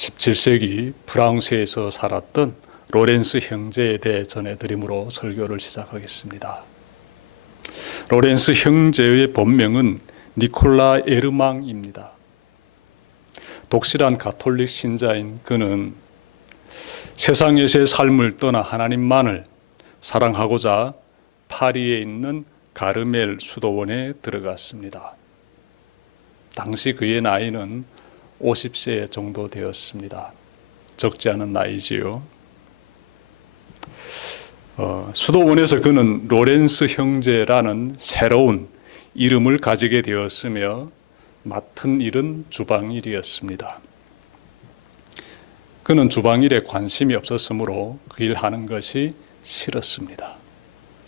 17세기 프랑스에서 살았던 로렌스 형제에 대해 전해드림으로 설교를 시작하겠습니다. 로렌스 형제의 본명은 니콜라 에르망입니다. 독실한 가톨릭 신자인 그는 세상에서의 삶을 떠나 하나님만을 사랑하고자 파리에 있는 가르멜 수도원에 들어갔습니다. 당시 그의 나이는 50세 정도 되었습니다. 적지 않은 나이지요. 수도원에서 그는 로렌스 형제라는 새로운 이름을 가지게 되었으며 맡은 일은 주방일이었습니다. 그는 주방일에 관심이 없었으므로 그 일 하는 것이 싫었습니다.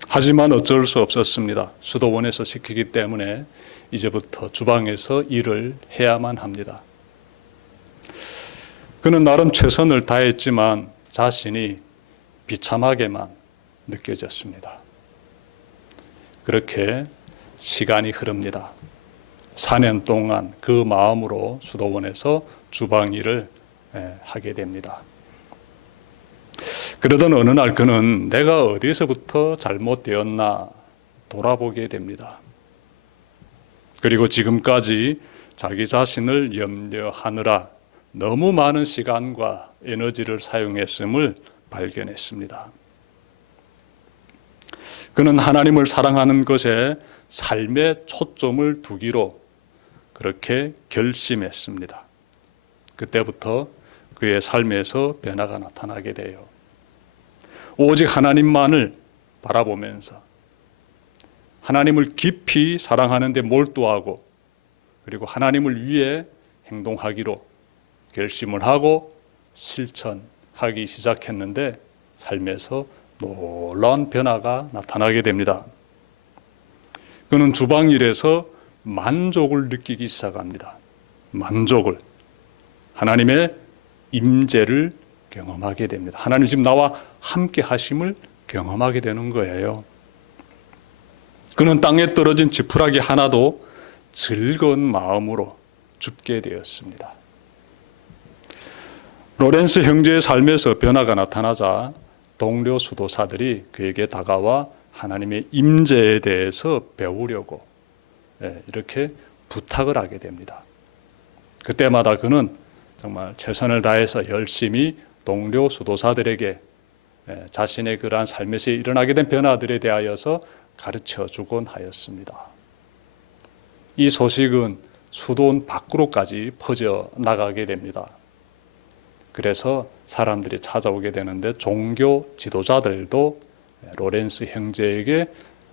하지만 어쩔 수 없었습니다. 수도원에서 시키기 때문에 이제부터 주방에서 일을 해야만 합니다. 그는 나름 최선을 다했지만 자신이 비참하게만 느껴졌습니다. 그렇게 시간이 흐릅니다. 4년 동안 그 마음으로 수도원에서 주방 일을 하게 됩니다. 그러던 어느 날 그는 내가 어디서부터 잘못되었나 돌아보게 됩니다. 그리고 지금까지 자기 자신을 염려하느라 너무 많은 시간과 에너지를 사용했음을 발견했습니다. 그는 하나님을 사랑하는 것에 삶의 초점을 두기로 그렇게 결심했습니다. 그때부터 그의 삶에서 변화가 나타나게 돼요. 오직 하나님만을 바라보면서 하나님을 깊이 사랑하는 데 몰두하고 그리고 하나님을 위해 행동하기로 결심을 하고 실천하기 시작했는데 삶에서 놀라운 변화가 나타나게 됩니다. 그는 주방일에서 만족을 느끼기 시작합니다. 만족을. 하나님의 임재를 경험하게 됩니다. 하나님 지금 나와 함께 하심을 경험하게 되는 거예요. 그는 땅에 떨어진 지푸라기 하나도 즐거운 마음으로 줍게 되었습니다. 로렌스 형제의 삶에서 변화가 나타나자 동료 수도사들이 그에게 다가와 하나님의 임재에 대해서 배우려고 이렇게 부탁을 하게 됩니다. 그때마다 그는 정말 최선을 다해서 열심히 동료 수도사들에게 자신의 그러한 삶에서 일어나게 된 변화들에 대하여서 가르쳐 주곤 하였습니다. 이 소식은 수도원 밖으로까지 퍼져 나가게 됩니다. 그래서 사람들이 찾아오게 되는데 종교 지도자들도 로렌스 형제에게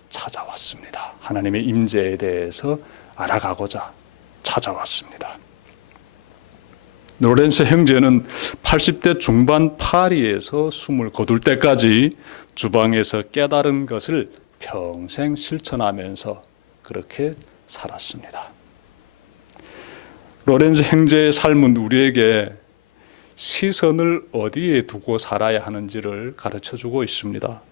찾아왔습니다. 하나님의 임재에 대해서 알아가고자 찾아왔습니다. 로렌스 형제는 80대 중반 파리에서 숨을 거둘 때까지 주방에서 깨달은 것을 평생 실천하면서 그렇게 살았습니다. 로렌스 형제의 삶은 우리에게 시선을 어디에 두고 살아야 하는지를 가르쳐주고 있습니다.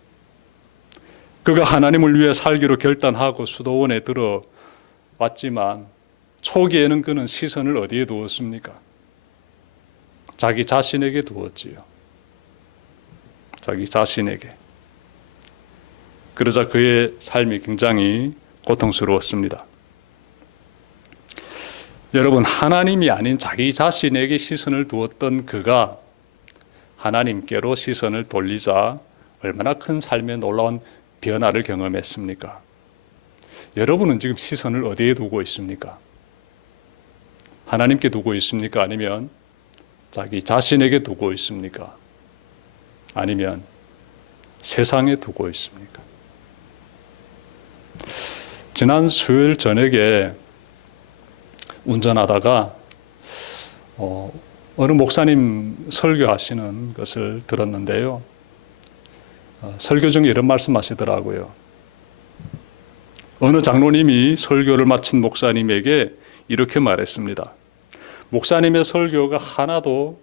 그가 하나님을 위해 살기로 결단하고 수도원에 들어왔지만 초기에는 그는 시선을 어디에 두었습니까? 자기 자신에게 두었지요. 자기 자신에게. 그러자 그의 삶이 굉장히 고통스러웠습니다. 여러분, 하나님이 아닌 자기 자신에게 시선을 두었던 그가 하나님께로 시선을 돌리자 얼마나 큰 삶의 놀라운 변화를 경험했습니까? 여러분은 지금 시선을 어디에 두고 있습니까? 하나님께 두고 있습니까? 아니면 자기 자신에게 두고 있습니까? 아니면 세상에 두고 있습니까? 지난 수요일 저녁에 운전하다가 어느 목사님 설교하시는 것을 들었는데요. 설교 중에 이런 말씀하시더라고요. 어느 장로님이 설교를 마친 목사님에게 이렇게 말했습니다. 목사님의 설교가 하나도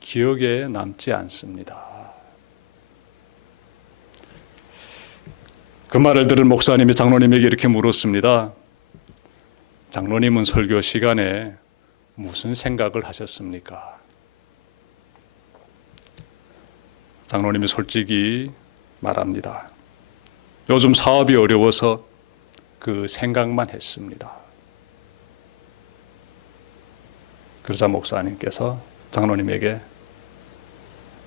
기억에 남지 않습니다. 그 말을 들은 목사님이 장로님에게 이렇게 물었습니다. 장로님은 설교 시간에 무슨 생각을 하셨습니까? 장로님이 솔직히 말합니다. 요즘 사업이 어려워서 그 생각만 했습니다. 그러자 목사님께서 장로님에게,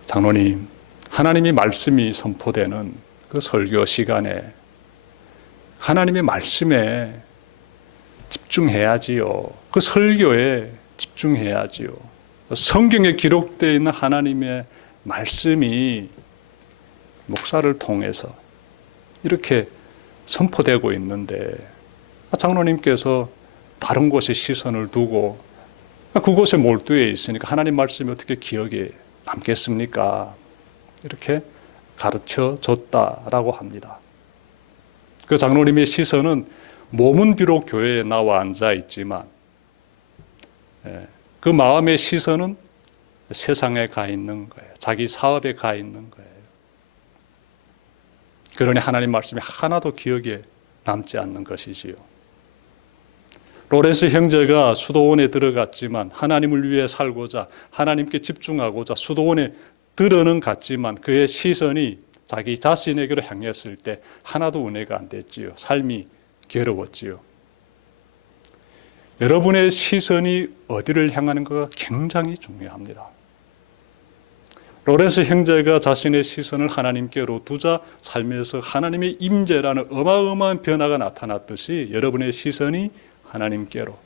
장로님, 하나님의 말씀이 선포되는 그 설교 시간에 하나님의 말씀에 집중해야지요. 그 설교에 집중해야지요. 성경에 기록되어 있는 하나님의 말씀이 목사를 통해서 이렇게 선포되고 있는데 장로님께서 다른 곳에 시선을 두고 그곳에 몰두해 있으니까 하나님 말씀이 어떻게 기억에 남겠습니까? 이렇게 가르쳐 줬다라고 합니다. 그 장로님의 시선은 몸은 비록 교회에 나와 앉아 있지만 그 마음의 시선은 세상에 가 있는 거예요. 자기 사업에 가 있는 거예요. 그러니 하나님 말씀이 하나도 기억에 남지 않는 것이지요. 로렌스 형제가 수도원에 들어갔지만 하나님을 위해 살고자 하나님께 집중하고자 수도원에 들어는 갔지만 그의 시선이 자기 자신에게로 향했을 때 하나도 은혜가 안 됐지요. 삶이 괴로웠지요. 여러분의 시선이 어디를 향하는가가 굉장히 중요합니다. 로렌스 형제가 자신의 시선을 하나님께로 두자 삶에서 하나님의 임재라는 어마어마한 변화가 나타났듯이 여러분의 시선이 하나님께로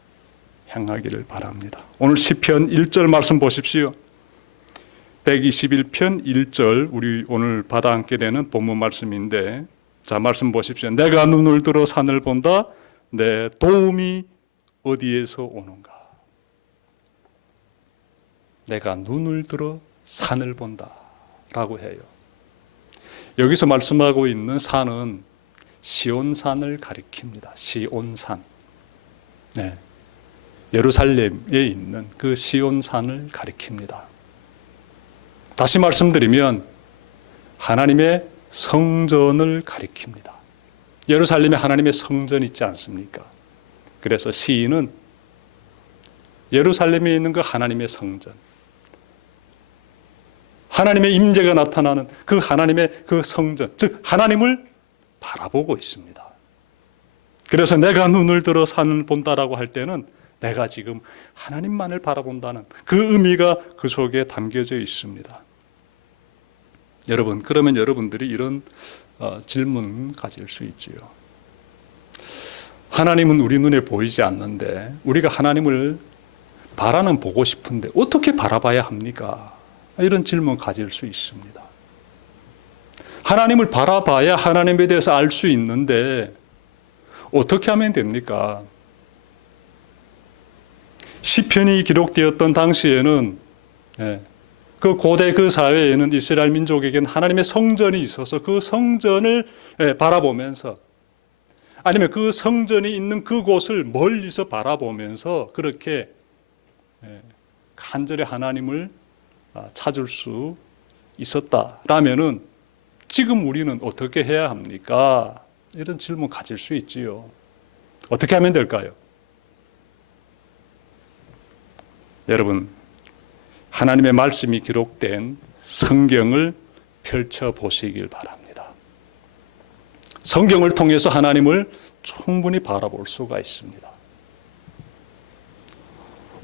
향하기를 바랍니다. 오늘 시편 1절 말씀 보십시오. 121편 1절 우리 오늘 받아 앉게 되는 본문 말씀인데, 자 말씀 보십시오. 내가 눈을 들어 산을 본다. 내 도움이 어디에서 오는가? 내가 눈을 들어 산을 본다 라고 해요. 여기서 말씀하고 있는 산은 시온산을 가리킵니다. 시온산. 네. 예루살렘에 있는 그 시온산을 가리킵니다. 다시 말씀드리면 하나님의 성전을 가리킵니다. 예루살렘에 하나님의 성전이 있지 않습니까? 그래서 시인은 예루살렘에 있는 그 하나님의 성전, 하나님의 임재가 나타나는 그 하나님의 그 성전, 즉 하나님을 바라보고 있습니다. 그래서 내가 눈을 들어 산을 본다라고 할 때는 내가 지금 하나님만을 바라본다는 그 의미가 그 속에 담겨져 있습니다. 여러분, 그러면 여러분들이 이런 질문 가질 수 있지요. 하나님은 우리 눈에 보이지 않는데 우리가 하나님을 바라는 보고 싶은데 어떻게 바라봐야 합니까? 이런 질문 가질 수 있습니다. 하나님을 바라봐야 하나님에 대해서 알 수 있는데 어떻게 하면 됩니까? 시편이 기록되었던 당시에는 그 고대 그 사회에는 이스라엘 민족에게는 하나님의 성전이 있어서 그 성전을 바라보면서 아니면 그 성전이 있는 그곳을 멀리서 바라보면서 그렇게 간절히 하나님을 찾을 수 있었다라면은 지금 우리는 어떻게 해야 합니까? 이런 질문 가질 수 있지요. 어떻게 하면 될까요? 여러분, 하나님의 말씀이 기록된 성경을 펼쳐보시길 바랍니다. 성경을 통해서 하나님을 충분히 바라볼 수가 있습니다.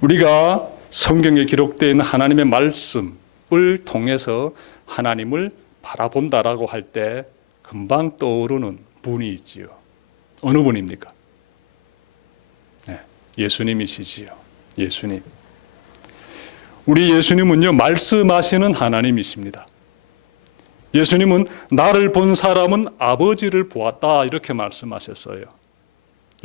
우리가 성경에 기록되어 있는 하나님의 말씀을 통해서 하나님을 바라본다라고 할 때 금방 떠오르는 분이 있지요. 어느 분입니까? 네, 예수님이시지요. 예수님. 우리 예수님은요, 말씀하시는 하나님이십니다. 예수님은 나를 본 사람은 아버지를 보았다 이렇게 말씀하셨어요.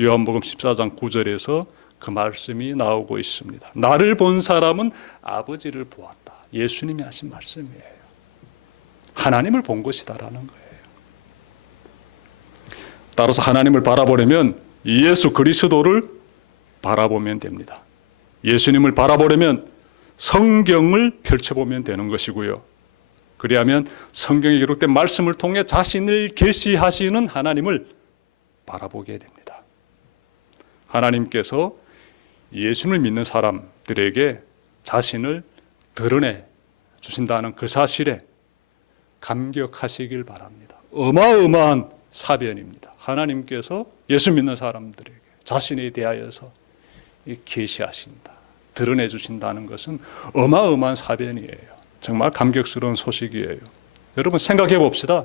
요한복음 14장 9절에서 그 말씀이 나오고 있습니다. 나를 본 사람은 아버지를 보았다. 예수님이 하신 말씀이에요. 하나님을 본 것이다라는 거예요. 따라서 하나님을 바라보려면 예수 그리스도를 바라보면 됩니다. 예수님을 바라보려면 성경을 펼쳐보면 되는 것이고요. 그리하면 성경에 기록된 말씀을 통해 자신을 계시하시는 하나님을 바라보게 됩니다. 하나님께서 예수를 믿는 사람들에게 자신을 드러내 주신다는 그 사실에 감격하시길 바랍니다. 어마어마한 사변입니다. 하나님께서 예수 믿는 사람들에게 자신에 대하여서 계시하신다, 드러내 주신다는 것은 어마어마한 사변이에요. 정말 감격스러운 소식이에요. 여러분 생각해 봅시다.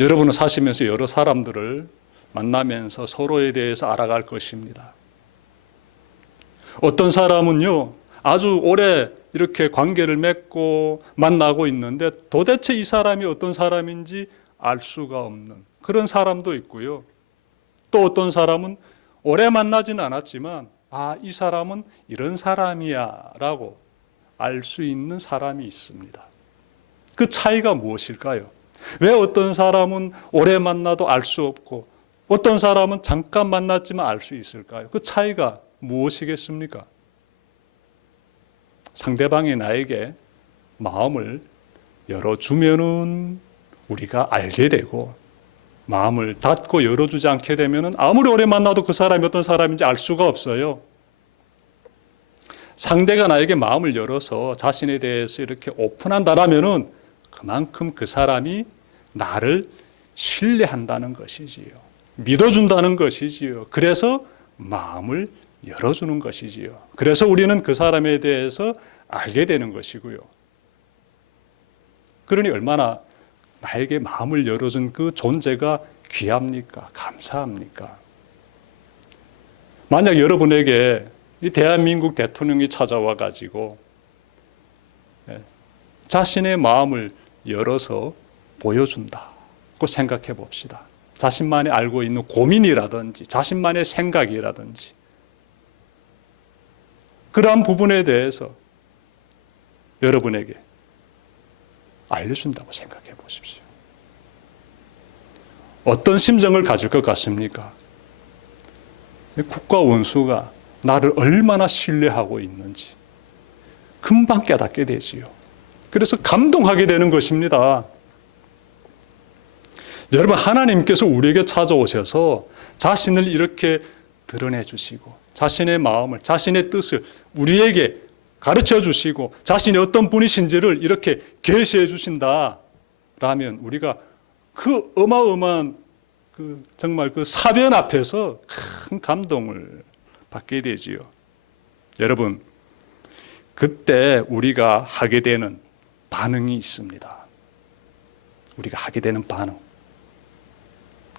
여러분은 사시면서 여러 사람들을 만나면서 서로에 대해서 알아갈 것입니다. 어떤 사람은요, 아주 오래 이렇게 관계를 맺고 만나고 있는데 도대체 이 사람이 어떤 사람인지 알 수가 없는 그런 사람도 있고요. 또 어떤 사람은 오래 만나지는 않았지만 이 사람은 이런 사람이야 라고 알 수 있는 사람이 있습니다. 그 차이가 무엇일까요? 왜 어떤 사람은 오래 만나도 알 수 없고 어떤 사람은 잠깐 만났지만 알 수 있을까요? 그 차이가 무엇이겠습니까? 상대방이 나에게 마음을 열어주면은 우리가 알게 되고, 마음을 닫고 열어주지 않게 되면은 아무리 오래 만나도 그 사람이 어떤 사람인지 알 수가 없어요. 상대가 나에게 마음을 열어서 자신에 대해서 이렇게 오픈한다라면은 그만큼 그 사람이 나를 신뢰한다는 것이지요. 믿어준다는 것이지요. 그래서 마음을 열어주는 것이지요. 그래서 우리는 그 사람에 대해서 알게 되는 것이고요. 그러니 얼마나 나에게 마음을 열어준 그 존재가 귀합니까? 감사합니까? 만약 여러분에게 이 대한민국 대통령이 찾아와 가지고 자신의 마음을 열어서 보여준다고 생각해 봅시다. 자신만이 알고 있는 고민이라든지 자신만의 생각이라든지 그러한 부분에 대해서 여러분에게 알려준다고 생각해 보십시오. 어떤 심정을 가질 것 같습니까? 국가 원수가 나를 얼마나 신뢰하고 있는지 금방 깨닫게 되지요. 그래서 감동하게 되는 것입니다. 여러분, 하나님께서 우리에게 찾아오셔서 자신을 이렇게 드러내 주시고 자신의 마음을, 자신의 뜻을 우리에게 가르쳐 주시고 자신이 어떤 분이신지를 이렇게 계시해 주신다라면 우리가 그 어마어마한 정말 그 사변 앞에서 큰 감동을 받게 되지요. 여러분, 그때 우리가 하게 되는 반응이 있습니다. 우리가 하게 되는 반응.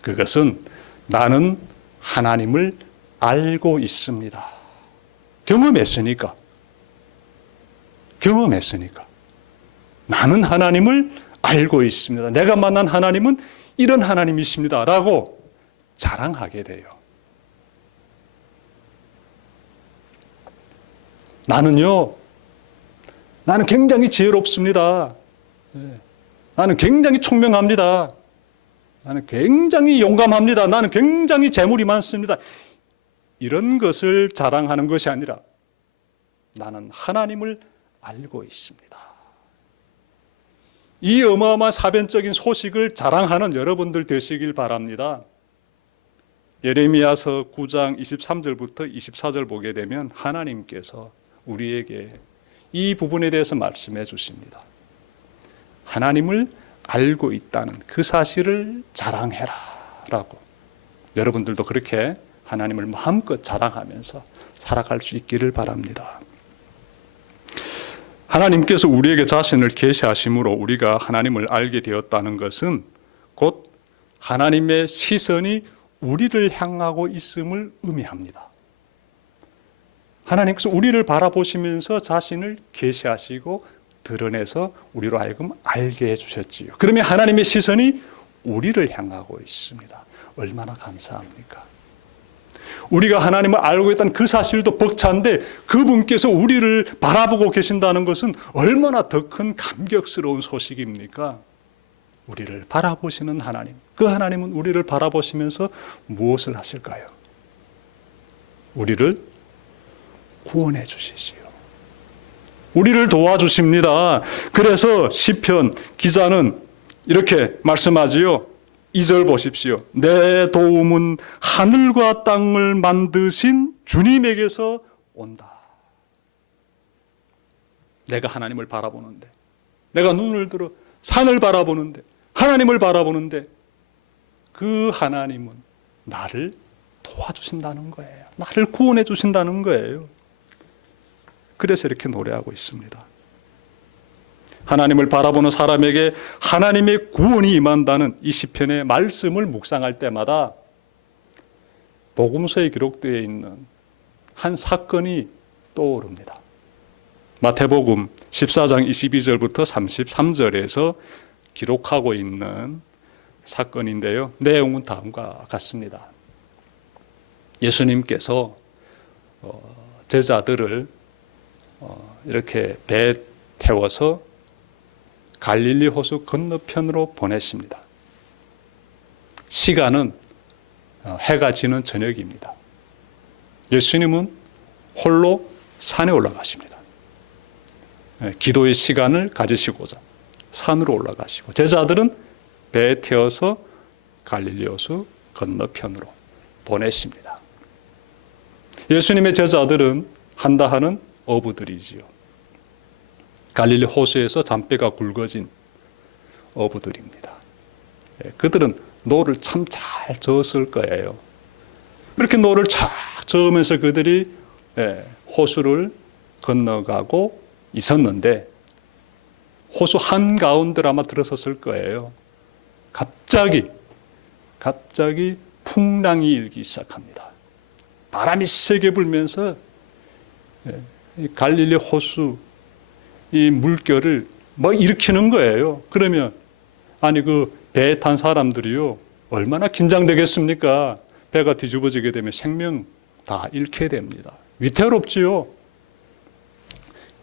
그것은 나는 하나님을 알고 있습니다. 경험했으니까. 나는 하나님을 알고 있습니다. 내가 만난 하나님은 이런 하나님이십니다. 라고 자랑하게 돼요. 나는 굉장히 지혜롭습니다. 나는 굉장히 총명합니다. 나는 굉장히 용감합니다. 나는 굉장히 재물이 많습니다. 이런 것을 자랑하는 것이 아니라 나는 하나님을 알고 있습니다. 이 어마어마한 사변적인 소식을 자랑하는 여러분들 되시길 바랍니다. 예레미야서 9장 23절부터 24절 보게 되면 하나님께서 우리에게 이 부분에 대해서 말씀해 주십니다. 하나님을 알고 있다는 그 사실을 자랑해라 라고. 여러분들도 그렇게 하나님을 마음껏 자랑하면서 살아갈 수 있기를 바랍니다. 하나님께서 우리에게 자신을 계시하심으로 우리가 하나님을 알게 되었다는 것은 곧 하나님의 시선이 우리를 향하고 있음을 의미합니다. 하나님께서 우리를 바라보시면서 자신을 계시하시고 드러내서 우리로 하여금 알게 해주셨지요. 그러면 하나님의 시선이 우리를 향하고 있습니다. 얼마나 감사합니까? 우리가 하나님을 알고 있다는 그 사실도 벅찬데 그분께서 우리를 바라보고 계신다는 것은 얼마나 더 큰 감격스러운 소식입니까? 우리를 바라보시는 하나님, 그 하나님은 우리를 바라보시면서 무엇을 하실까요? 우리를 구원해 주시지요. 우리를 도와주십니다. 그래서 시편 기자는 이렇게 말씀하지요. 2절 보십시오. 내 도움은 하늘과 땅을 만드신 주님에게서 온다. 내가 하나님을 바라보는데, 내가 눈을 들어 산을 바라보는데, 하나님을 바라보는데 그 하나님은 나를 도와주신다는 거예요. 나를 구원해 주신다는 거예요. 그래서 이렇게 노래하고 있습니다. 하나님을 바라보는 사람에게 하나님의 구원이 임한다는 이 시편의 말씀을 묵상할 때마다 복음서에 기록되어 있는 한 사건이 떠오릅니다. 마태복음 14장 22절부터 33절에서 기록하고 있는 사건인데요. 내용은 다음과 같습니다. 예수님께서 제자들을 이렇게 배에 태워서 갈릴리 호수 건너편으로 보내십니다. 시간은 해가 지는 저녁입니다. 예수님은 홀로 산에 올라가십니다. 기도의 시간을 가지시고자 산으로 올라가시고, 제자들은 배에 태워서 갈릴리 호수 건너편으로 보내십니다. 예수님의 제자들은 한다 하는 어부들이지요. 갈릴리 호수에서 잔배가 굵어진 어부들입니다. 그들은 노를 참 잘 저었을 거예요. 그렇게 노를 잘 저으면서 그들이 호수를 건너가고 있었는데, 호수 한가운데로 아마 들어섰을 거예요. 갑자기 풍랑이 일기 시작합니다. 바람이 세게 불면서 갈릴리 호수 이 물결을 일으키는 거예요. 그러면 아니 그 배에 탄 사람들이요 얼마나 긴장되겠습니까? 배가 뒤집어지게 되면 생명 다 잃게 됩니다. 위태롭지요.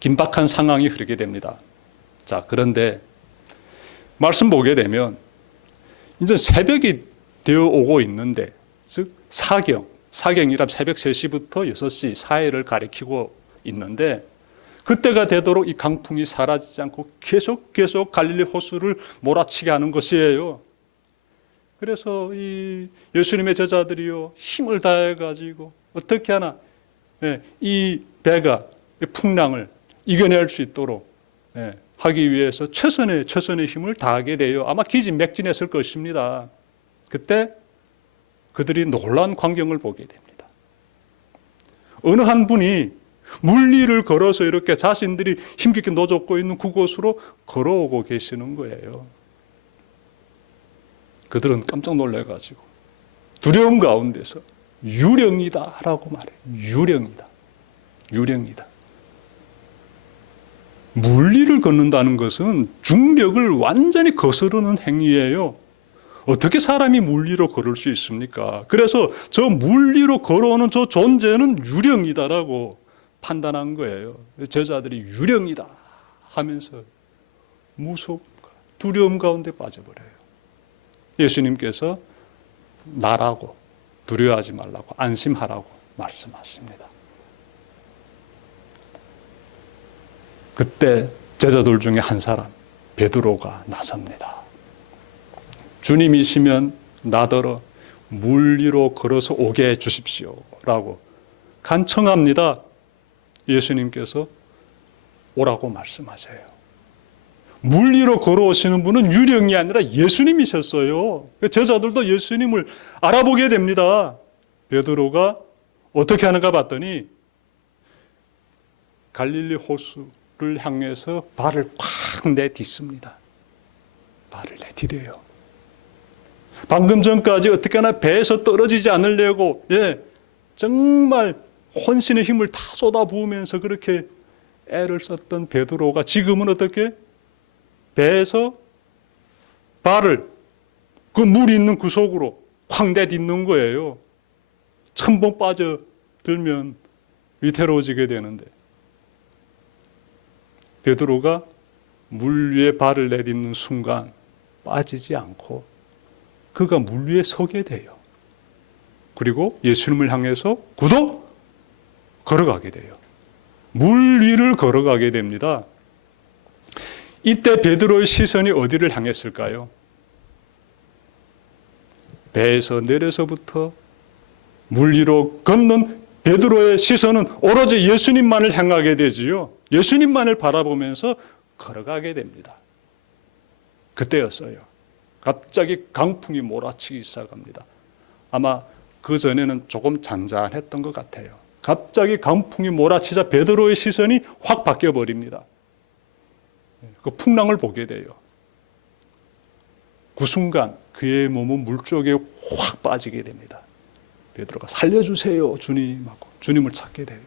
긴박한 상황이 흐르게 됩니다. 자, 그런데 말씀 보게 되면 이제 새벽이 되어 오고 있는데, 즉 사경이란 새벽 3시부터 6시 사이를 가리키고 있는데, 그때가 되도록 이 강풍이 사라지지 않고 계속 갈릴리 호수를 몰아치게 하는 것이에요. 그래서 이 예수님의 제자들이요 힘을 다해 가지고 어떻게 하나 이 배가 풍랑을 이겨낼 수 있도록 하기 위해서 최선의 힘을 다하게 돼요. 아마 기진맥진했을 것입니다. 그때 그들이 놀라운 광경을 보게 됩니다. 어느 한 분이 물 위를 걸어서 이렇게 자신들이 힘겹게 노젓고 있는 그곳으로 걸어오고 계시는 거예요. 그들은 깜짝 놀라가지고 두려움 가운데서 유령이다라고 말해요. 유령이다. 물 위를 걷는다는 것은 중력을 완전히 거스르는 행위예요. 어떻게 사람이 물 위로 걸을 수 있습니까? 그래서 저 물 위로 걸어오는 저 존재는 유령이다라고 판단한 거예요. 제자들이 유령이다 하면서 두려움 가운데 빠져버려요. 예수님께서 나라고 두려워하지 말라고 안심하라고 말씀하십니다. 그때 제자들 중에 한 사람 베드로가 나섭니다. 주님이시면 나더러 물 위로 걸어서 오게 해 주십시오라고 간청합니다. 예수님께서 오라고 말씀하세요. 물 위로 걸어오시는 분은 유령이 아니라 예수님이셨어요. 제자들도 예수님을 알아보게 됩니다. 베드로가 어떻게 하는가 봤더니 갈릴리 호수를 향해서 발을 꽉 내딛습니다. 발을 내디뎌요. 방금 전까지 어떻게 하나 배에서 떨어지지 않으려고 정말 혼신의 힘을 다 쏟아부으면서 그렇게 애를 썼던 베드로가 지금은 어떻게 배에서 발을 그 물이 있는 그 속으로 확 내딛는 거예요. 첨벙 빠져들면 위태로워지게 되는데, 베드로가 물 위에 발을 내딛는 순간 빠지지 않고 그가 물 위에 서게 돼요. 그리고 예수님을 향해서 구도 걸어가게 돼요. 물 위를 걸어가게 됩니다. 이때 베드로의 시선이 어디를 향했을까요? 배에서 내려서부터 물 위로 걷는 베드로의 시선은 오로지 예수님만을 향하게 되지요. 예수님만을 바라보면서 걸어가게 됩니다. 그때였어요. 갑자기 강풍이 몰아치기 시작합니다. 아마 그 전에는 조금 잔잔했던 것 같아요. 갑자기 강풍이 몰아치자 베드로의 시선이 확 바뀌어 버립니다. 그 풍랑을 보게 돼요. 그 순간 그의 몸은 물속에 확 빠지게 됩니다. 베드로가 살려주세요 주님 하고 주님을 찾게 돼요.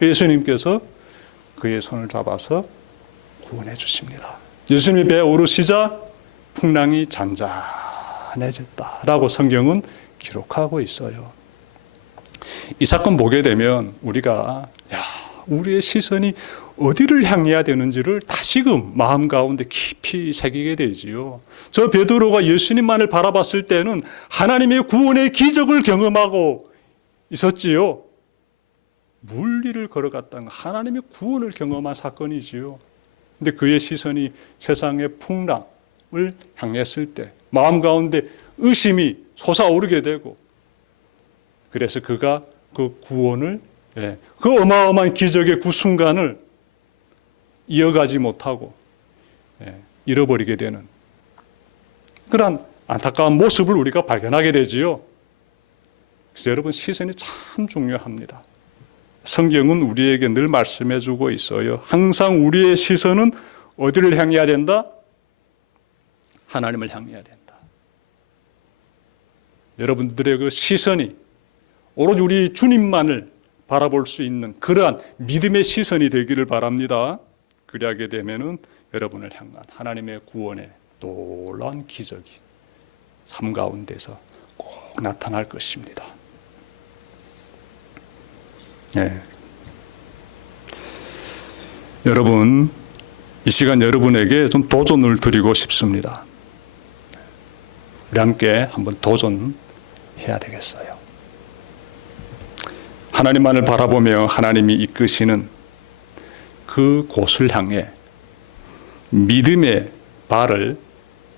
예수님께서 그의 손을 잡아서 구원해 주십니다. 예수님이 배에 오르시자 풍랑이 잔잔해졌다라고 성경은 기록하고 있어요. 이 사건 보게 되면 우리가 우리의 시선이 어디를 향해야 되는지를 다시금 마음 가운데 깊이 새기게 되지요. 저 베드로가 예수님만을 바라봤을 때는 하나님의 구원의 기적을 경험하고 있었지요. 물리를 걸어갔다는 하나님의 구원을 경험한 사건이지요. 근데 그의 시선이 세상의 풍랑을 향했을 때 마음 가운데 의심이 솟아오르게 되고, 그래서 그가 그 구원을, 그 어마어마한 기적의 그 순간을 이어가지 못하고 잃어버리게 되는 그런 안타까운 모습을 우리가 발견하게 되지요. 그래서 여러분, 시선이 참 중요합니다. 성경은 우리에게 늘 말씀해 주고 있어요. 항상 우리의 시선은 어디를 향해야 된다? 하나님을 향해야 된다. 여러분들의 그 시선이 오로지 우리 주님만을 바라볼 수 있는 그러한 믿음의 시선이 되기를 바랍니다. 그리하게 되면은 여러분을 향한 하나님의 구원의 놀라운 기적이 삶 가운데서 꼭 나타날 것입니다. 여러분, 이 시간 여러분에게 좀 도전을 드리고 싶습니다. 우리 함께 한번 도전해야 되겠어요. 하나님만을 바라보며 하나님이 이끄시는 그 곳을 향해 믿음의 발을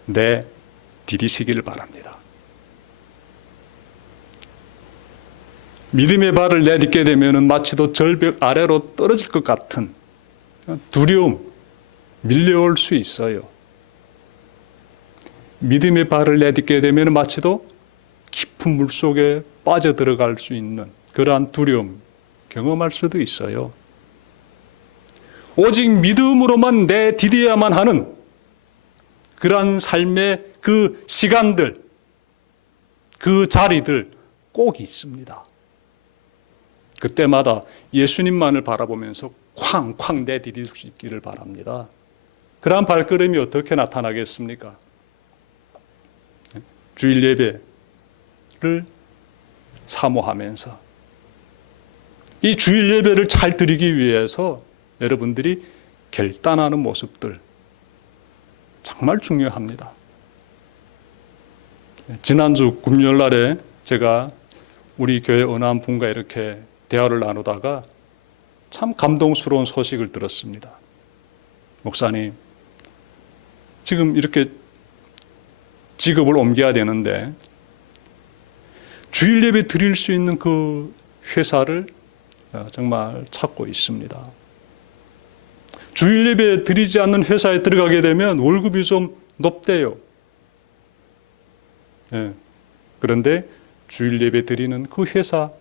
내디디시기를 바랍니다. 믿음의 발을 내딛게 되면 마치도 절벽 아래로 떨어질 것 같은 두려움, 밀려올 수 있어요. 믿음의 발을 내딛게 되면 마치도 깊은 물속에 빠져들어갈 수 있는 그러한 두려움 경험할 수도 있어요. 오직 믿음으로만 내디뎌야만 하는 그러한 삶의 그 시간들, 그 자리들 꼭 있습니다. 그때마다 예수님만을 바라보면서 쾅쾅 내디딜 수 있기를 바랍니다. 그러한 발걸음이 어떻게 나타나겠습니까? 주일 예배를 사모하면서 이 주일 예배를 잘 드리기 위해서 여러분들이 결단하는 모습들 정말 중요합니다. 지난주 금요일날에 제가 우리 교회 어느 한 분과 이렇게 대화를 나누다가 참 감동스러운 소식을 들었습니다. 목사님, 지금 이렇게 직업을 옮겨야 되는데 주일 예배 드릴 수 있는 그 회사를 정말 찾고 있습니다. 주일 예배 드리지 않는 회사에 들어가게 되면 월급이 좀 높대요. 그런데 주일 예배 드리는 그 회사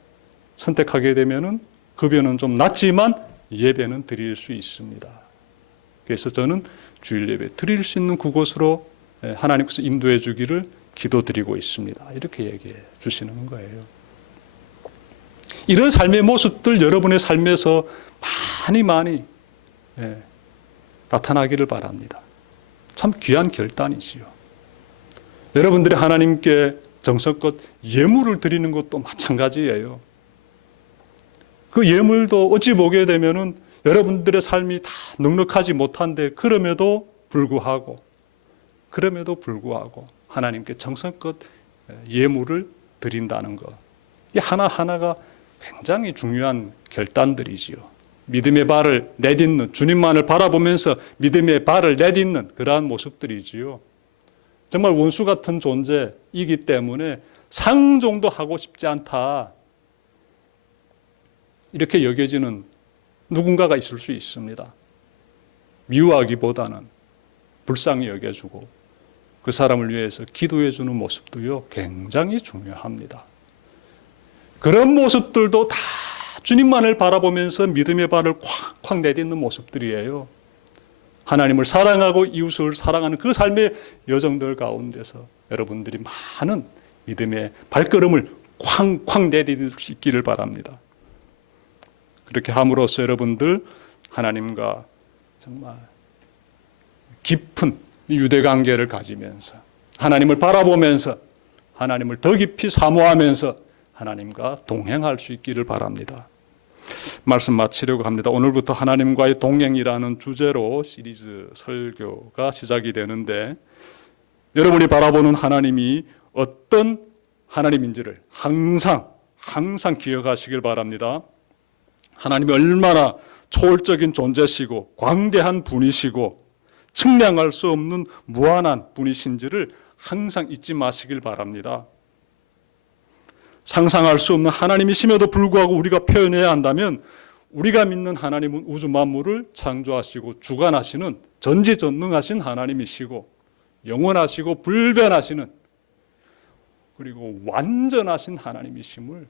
선택하게 되면은 급여는 좀 낮지만 예배는 드릴 수 있습니다. 그래서 저는 주일 예배 드릴 수 있는 그곳으로 하나님께서 인도해 주기를 기도드리고 있습니다. 이렇게 얘기해 주시는 거예요. 이런 삶의 모습들 여러분의 삶에서 많이 나타나기를 바랍니다. 참 귀한 결단이지요. 여러분들이 하나님께 정성껏 예물을 드리는 것도 마찬가지예요. 그 예물도 어찌 보게 되면은 여러분들의 삶이 다 넉넉하지 못한데 그럼에도 불구하고 하나님께 정성껏 예물을 드린다는 것, 이 하나하나가 굉장히 중요한 결단들이지요. 믿음의 발을 내딛는, 주님만을 바라보면서 믿음의 발을 내딛는 그러한 모습들이지요. 정말 원수 같은 존재이기 때문에 상종도 하고 싶지 않다, 이렇게 여겨지는 누군가가 있을 수 있습니다. 미워하기보다는 불쌍히 여겨주고 그 사람을 위해서 기도해 주는 모습도요, 굉장히 중요합니다. 그런 모습들도 다 주님만을 바라보면서 믿음의 발을 쾅쾅 내딛는 모습들이에요. 하나님을 사랑하고 이웃을 사랑하는 그 삶의 여정들 가운데서 여러분들이 많은 믿음의 발걸음을 쾅쾅 내딛을 수 있기를 바랍니다. 그렇게 함으로써 여러분들 하나님과 정말 깊은 유대관계를 가지면서 하나님을 바라보면서 하나님을 더 깊이 사모하면서 하나님과 동행할 수 있기를 바랍니다. 말씀 마치려고 합니다. 오늘부터 하나님과의 동행이라는 주제로 시리즈 설교가 시작이 되는데 여러분이 바라보는 하나님이 어떤 하나님인지를 항상 기억하시길 바랍니다. 하나님이 얼마나 초월적인 존재시고 광대한 분이시고 측량할 수 없는 무한한 분이신지를 항상 잊지 마시길 바랍니다. 상상할 수 없는 하나님이심에도 불구하고 우리가 표현해야 한다면 우리가 믿는 하나님은 우주 만물을 창조하시고 주관하시는 전지전능하신 하나님이시고 영원하시고 불변하시는 그리고 완전하신 하나님이심을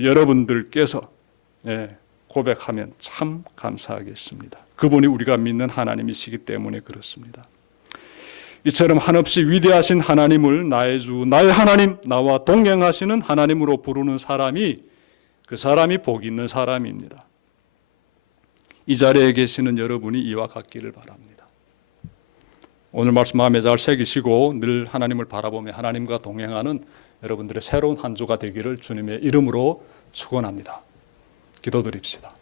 여러분들께서 고백하면 참 감사하겠습니다. 그분이 우리가 믿는 하나님이시기 때문에 그렇습니다. 이처럼 한없이 위대하신 하나님을 나의 주, 나의 하나님, 나와 동행하시는 하나님으로 부르는 사람이 그 사람이 복 있는 사람입니다. 이 자리에 계시는 여러분이 이와 같기를 바랍니다. 오늘 말씀 마음에 잘 새기시고 늘 하나님을 바라보며 하나님과 동행하는 여러분들의 새로운 한 주가 되기를 주님의 이름으로 축원합니다. 기도드립시다.